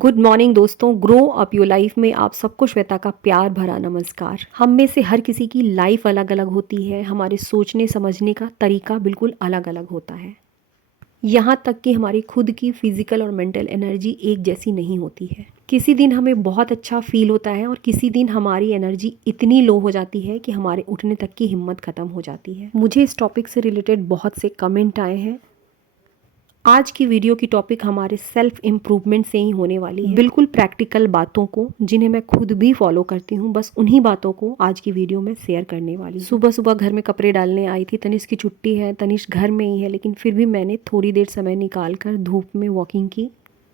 Good morning दोस्तों, grow up your life में आप सबको श्वेता का प्यार भरा नमस्कार। हम में से हर किसी की लाइफ अलग अलग होती है। हमारे सोचने समझने का तरीका बिल्कुल अलग अलग होता है। यहाँ तक कि हमारी खुद की फिजिकल और मेंटल एनर्जी एक जैसी नहीं होती है। किसी दिन हमें बहुत अच्छा फील होता है और किसी दिन हमारी एनर्जी इतनी लो हो जाती है कि हमारे उठने तक की हिम्मत खत्म हो जाती है। मुझे इस टॉपिक से रिलेटेड बहुत से कमेंट आए हैं। आज की वीडियो की टॉपिक हमारे सेल्फ इम्प्रूवमेंट से ही होने वाली है। बिल्कुल प्रैक्टिकल बातों को जिन्हें मैं खुद भी फॉलो करती हूँ, बस उन्हीं बातों को आज की वीडियो में शेयर करने वाली हूँ। सुबह सुबह घर में कपड़े डालने आई थी। तनिष्क की छुट्टी है, तनिष्क घर में ही है, लेकिन फिर भी मैंने थोड़ी देर समय निकाल कर धूप में वॉकिंग की।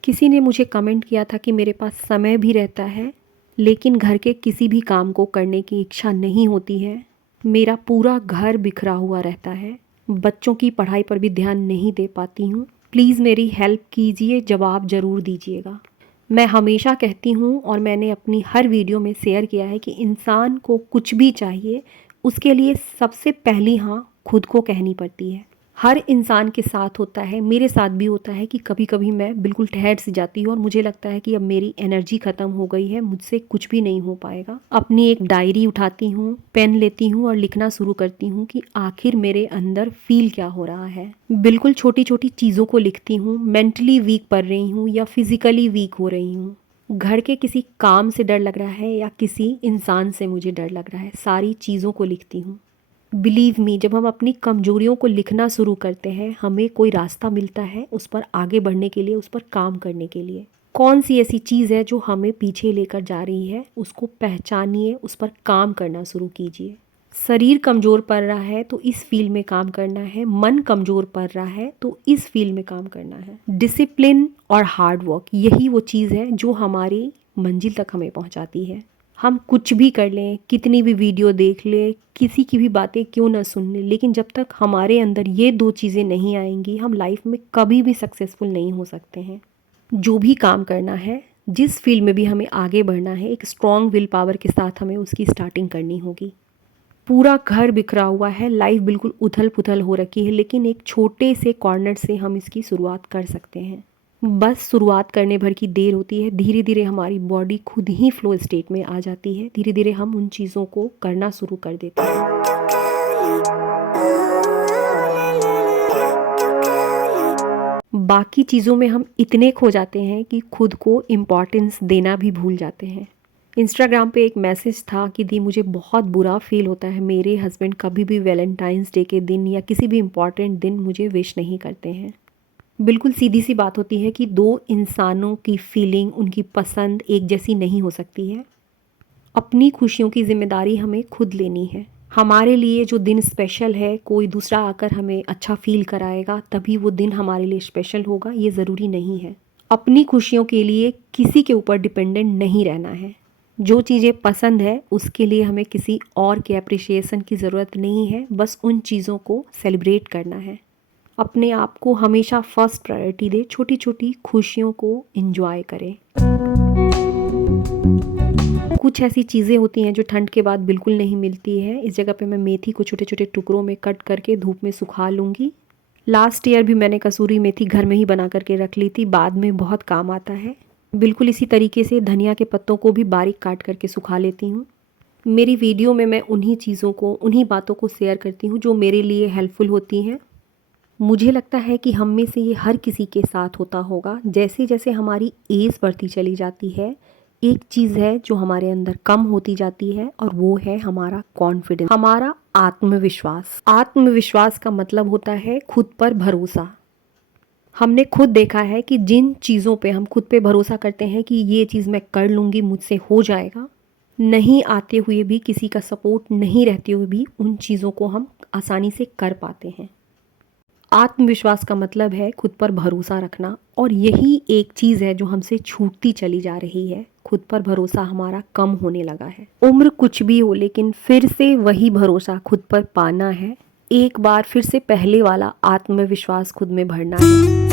किसी ने मुझे कमेंट किया था कि मेरे पास समय भी रहता है लेकिन घर के किसी भी काम को करने की इच्छा नहीं होती है। मेरा पूरा घर बिखरा हुआ रहता है, बच्चों की पढ़ाई पर भी ध्यान नहीं दे पाती हूँ। प्लीज़ मेरी हेल्प कीजिए, जवाब ज़रूर दीजिएगा। मैं हमेशा कहती हूँ और मैंने अपनी हर वीडियो में शेयर किया है कि इंसान को कुछ भी चाहिए उसके लिए सबसे पहली हाँ खुद को कहनी पड़ती है। हर इंसान के साथ होता है, मेरे साथ भी होता है कि कभी कभी मैं बिल्कुल ठहर सी जाती हूँ और मुझे लगता है कि अब मेरी एनर्जी ख़त्म हो गई है, मुझसे कुछ भी नहीं हो पाएगा। अपनी एक डायरी उठाती हूँ, पेन लेती हूँ और लिखना शुरू करती हूँ कि आखिर मेरे अंदर फील क्या हो रहा है। बिल्कुल छोटी छोटी चीज़ों को लिखती हूँ। मेंटली वीक पड़ रही हूँ या फिजिकली वीक हो रही हूँ, घर के किसी काम से डर लग रहा है या किसी इंसान से मुझे डर लग रहा है, सारी चीज़ों को लिखती हूँ। बिलीव मी, जब हम अपनी कमजोरियों को लिखना शुरू करते हैं हमें कोई रास्ता मिलता है उस पर आगे बढ़ने के लिए, उस पर काम करने के लिए। कौन सी ऐसी चीज़ है जो हमें पीछे लेकर जा रही है, उसको पहचानिए, उस पर काम करना शुरू कीजिए। शरीर कमज़ोर पड़ रहा है तो इस फील्ड में काम करना है, मन कमज़ोर पड़ रहा है तो इस फील्ड में काम करना है। डिसिप्लिन और हार्ड वर्क, यही वो चीज़ है जो हमारी मंजिल तक हमें पहुंचाती है। हम कुछ भी कर लें, कितनी भी वीडियो देख लें, किसी की भी बातें क्यों ना सुन लें, लेकिन जब तक हमारे अंदर ये दो चीज़ें नहीं आएंगी हम लाइफ में कभी भी सक्सेसफुल नहीं हो सकते हैं। जो भी काम करना है, जिस फील्ड में भी हमें आगे बढ़ना है, एक स्ट्रॉन्ग विल पावर के साथ हमें उसकी स्टार्टिंग करनी होगी। पूरा घर बिखरा हुआ है, लाइफ बिल्कुल उथल पुथल हो रखी है, लेकिन एक छोटे से कॉर्नर से हम इसकी शुरुआत कर सकते हैं। बस शुरुआत करने भर की देर होती है। धीरे धीरे हमारी बॉडी खुद ही फ्लो स्टेट में आ जाती है। धीरे धीरे हम उन चीज़ों को करना शुरू कर देते हैं। बाकी चीज़ों में हम इतने खो जाते हैं कि खुद को इम्पॉर्टेंस देना भी भूल जाते हैं। इंस्टाग्राम पे एक मैसेज था कि दी मुझे बहुत बुरा फील होता है, मेरे हस्बैंड कभी भी वैलेंटाइंस डे के दिन या किसी भी इम्पॉर्टेंट दिन मुझे विश नहीं करते हैं। बिल्कुल सीधी सी बात होती है कि दो इंसानों की फीलिंग, उनकी पसंद एक जैसी नहीं हो सकती है। अपनी खुशियों की जिम्मेदारी हमें खुद लेनी है। हमारे लिए जो दिन स्पेशल है, कोई दूसरा आकर हमें अच्छा फील कराएगा तभी वो दिन हमारे लिए स्पेशल होगा, ये ज़रूरी नहीं है। अपनी खुशियों के लिए किसी के ऊपर डिपेंडेंट नहीं रहना है। जो चीज़ें पसंद है उसके लिए हमें किसी और के अप्रिसिएशन की ज़रूरत नहीं है, बस उन चीज़ों को सेलिब्रेट करना है। अपने आप को हमेशा फर्स्ट प्रायोरिटी दे, छोटी छोटी खुशियों को एंजॉय करें। कुछ ऐसी चीज़ें होती हैं जो ठंड के बाद बिल्कुल नहीं मिलती है। इस जगह पे मैं मेथी को छोटे छोटे टुकड़ों में कट करके धूप में सुखा लूँगी। लास्ट ईयर भी मैंने कसूरी मेथी घर में ही बना करके रख ली थी, बाद में बहुत काम आता है। बिल्कुल इसी तरीके से धनिया के पत्तों को भी बारीक काट करके सुखा लेती हूँ। मेरी वीडियो में मैं उन्हीं चीज़ों को, उन्हीं बातों को शेयर करती हूँ जो मेरे लिए हेल्पफुल होती हैं। मुझे लगता है कि हम में से ये हर किसी के साथ होता होगा। जैसे जैसे हमारी एज बढ़ती चली जाती है, एक चीज़ है जो हमारे अंदर कम होती जाती है और वो है हमारा कॉन्फिडेंस, हमारा आत्मविश्वास। आत्मविश्वास का मतलब होता है खुद पर भरोसा। हमने खुद देखा है कि जिन चीज़ों पे हम खुद पे भरोसा करते हैं कि ये चीज़ मैं कर लूँगी, मुझसे हो जाएगा, नहीं आते हुए भी, किसी का सपोर्ट नहीं रहते हुए भी उन चीज़ों को हम आसानी से कर पाते हैं। आत्मविश्वास का मतलब है खुद पर भरोसा रखना, और यही एक चीज़ है जो हमसे छूटती चली जा रही है। खुद पर भरोसा हमारा कम होने लगा है। उम्र कुछ भी हो लेकिन फिर से वही भरोसा खुद पर पाना है। एक बार फिर से पहले वाला आत्मविश्वास खुद में भरना है।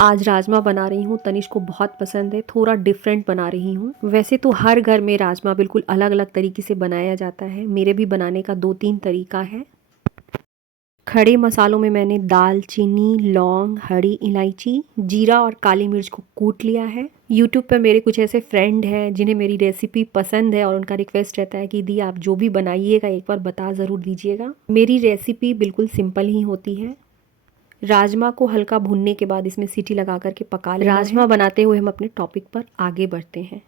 आज राजमा बना रही हूँ, तनिष्क को बहुत पसंद है, थोड़ा डिफरेंट बना रही हूँ। वैसे तो हर घर में राजमा बिल्कुल अलग अलग तरीके से बनाया जाता है, मेरे भी बनाने का 2-3 तरीका है। खड़े मसालों में मैंने दालचीनी, लौंग, हरी इलायची, जीरा और काली मिर्च को कूट लिया है। यूट्यूब पर मेरे कुछ ऐसे फ्रेंड हैं जिन्हें मेरी रेसिपी पसंद है और उनका रिक्वेस्ट रहता है कि दी आप जो भी बनाइएगा एक बार बता ज़रूर दीजिएगा। मेरी रेसिपी बिल्कुल सिंपल ही होती है। राजमा को हल्का भूनने के बाद इसमें सीटी लगा करके पका लेना है। राजमा बनाते हुए हम अपने टॉपिक पर आगे बढ़ते हैं।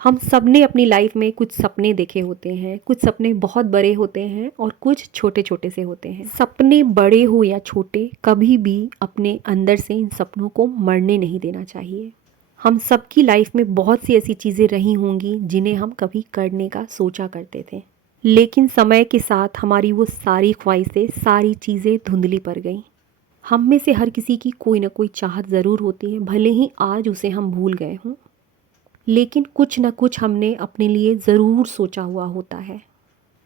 हम सब ने अपनी लाइफ में कुछ सपने देखे होते हैं, कुछ सपने बहुत बड़े होते हैं और कुछ छोटे छोटे से होते हैं। सपने बड़े हो या छोटे, कभी भी अपने अंदर से इन सपनों को मरने नहीं देना चाहिए। हम सबकी लाइफ में बहुत सी ऐसी चीज़ें रही होंगी जिन्हें हम कभी करने का सोचा करते थे, लेकिन समय के साथ हमारी वो सारी ख्वाहिशें, सारी चीज़ें धुंधली पड़ गईं। हम में से हर किसी की कोई ना कोई चाहत ज़रूर होती है, भले ही आज उसे हम भूल गए हों, लेकिन कुछ न कुछ हमने अपने लिए ज़रूर सोचा हुआ होता है।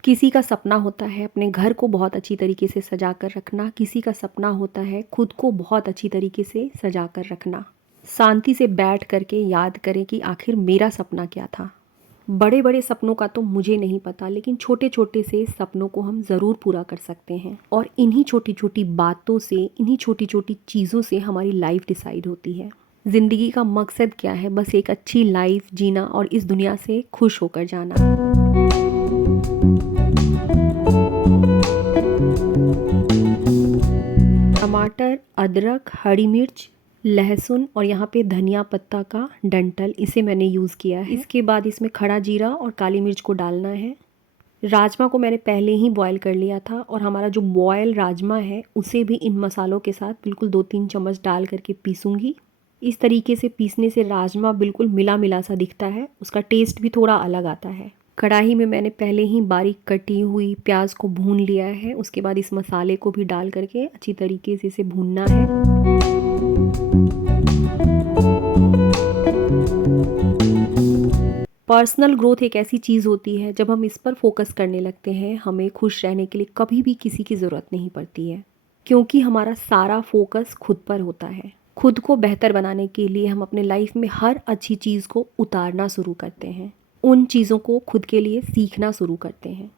किसी का सपना होता है अपने घर को बहुत अच्छी तरीके से सजा कर रखना, किसी का सपना होता है खुद को बहुत अच्छी तरीके से सजा कर रखना। शांति से बैठ करके याद करें कि आखिर मेरा सपना क्या था। बड़े बड़े सपनों का तो मुझे नहीं पता, लेकिन छोटे छोटे से सपनों को हम ज़रूर पूरा कर सकते हैं। और इन्हीं छोटी छोटी बातों से, इन्हीं छोटी छोटी चीज़ों से हमारी लाइफ डिसाइड होती है। ज़िंदगी का मकसद क्या है? बस एक अच्छी लाइफ जीना और इस दुनिया से खुश होकर जाना। टमाटर, अदरक, हरी मिर्च, लहसुन और यहाँ पे धनिया पत्ता का डंठल, इसे मैंने यूज़ किया है। इसके बाद इसमें खड़ा जीरा और काली मिर्च को डालना है। राजमा को मैंने पहले ही बॉयल कर लिया था और हमारा जो बॉयल राजमा है उसे भी इन मसालों के साथ बिल्कुल 2-3 चम्मच डाल करके पीसूँगी। इस तरीके से पीसने से राजमा बिल्कुल मिला मिला सा दिखता है, उसका टेस्ट भी थोड़ा अलग आता है। कढ़ाई में मैंने पहले ही बारीक कटी हुई प्याज को भून लिया है। उसके बाद इस मसाले को भी डाल करके अच्छी तरीके से इसे भूनना है। पर्सनल ग्रोथ एक ऐसी चीज़ होती है, जब हम इस पर फोकस करने लगते हैं हमें खुश रहने के लिए कभी भी किसी की ज़रूरत नहीं पड़ती है, क्योंकि हमारा सारा फोकस खुद पर होता है। खुद को बेहतर बनाने के लिए हम अपने लाइफ में हर अच्छी चीज़ को उतारना शुरू करते हैं, उन चीज़ों को खुद के लिए सीखना शुरू करते हैं।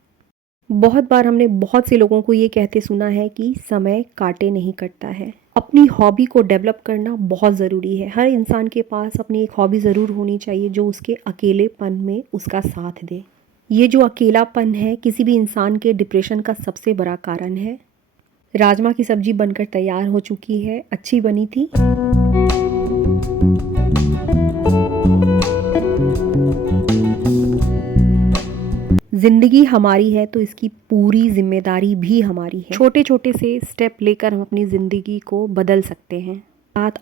बहुत बार हमने बहुत से लोगों को ये कहते सुना है कि समय काटे नहीं कटता है। अपनी हॉबी को डेवलप करना बहुत ज़रूरी है। हर इंसान के पास अपनी एक हॉबी ज़रूर होनी चाहिए जो उसके अकेलेपन में उसका साथ दे। ये जो अकेलापन है किसी भी इंसान के डिप्रेशन का सबसे बड़ा कारण है। राजमा की सब्जी बनकर तैयार हो चुकी है, अच्छी बनी थी। ज़िंदगी हमारी है तो इसकी पूरी जिम्मेदारी भी हमारी है। छोटे छोटे से स्टेप लेकर हम अपनी ज़िंदगी को बदल सकते हैं।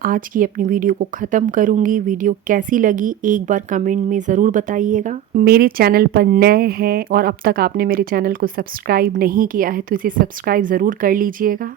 आज की अपनी वीडियो को ख़त्म करूँगी। वीडियो कैसी लगी एक बार कमेंट में ज़रूर बताइएगा। मेरे चैनल पर नए हैं और अब तक आपने मेरे चैनल को सब्सक्राइब नहीं किया है तो इसे सब्सक्राइब ज़रूर कर लीजिएगा।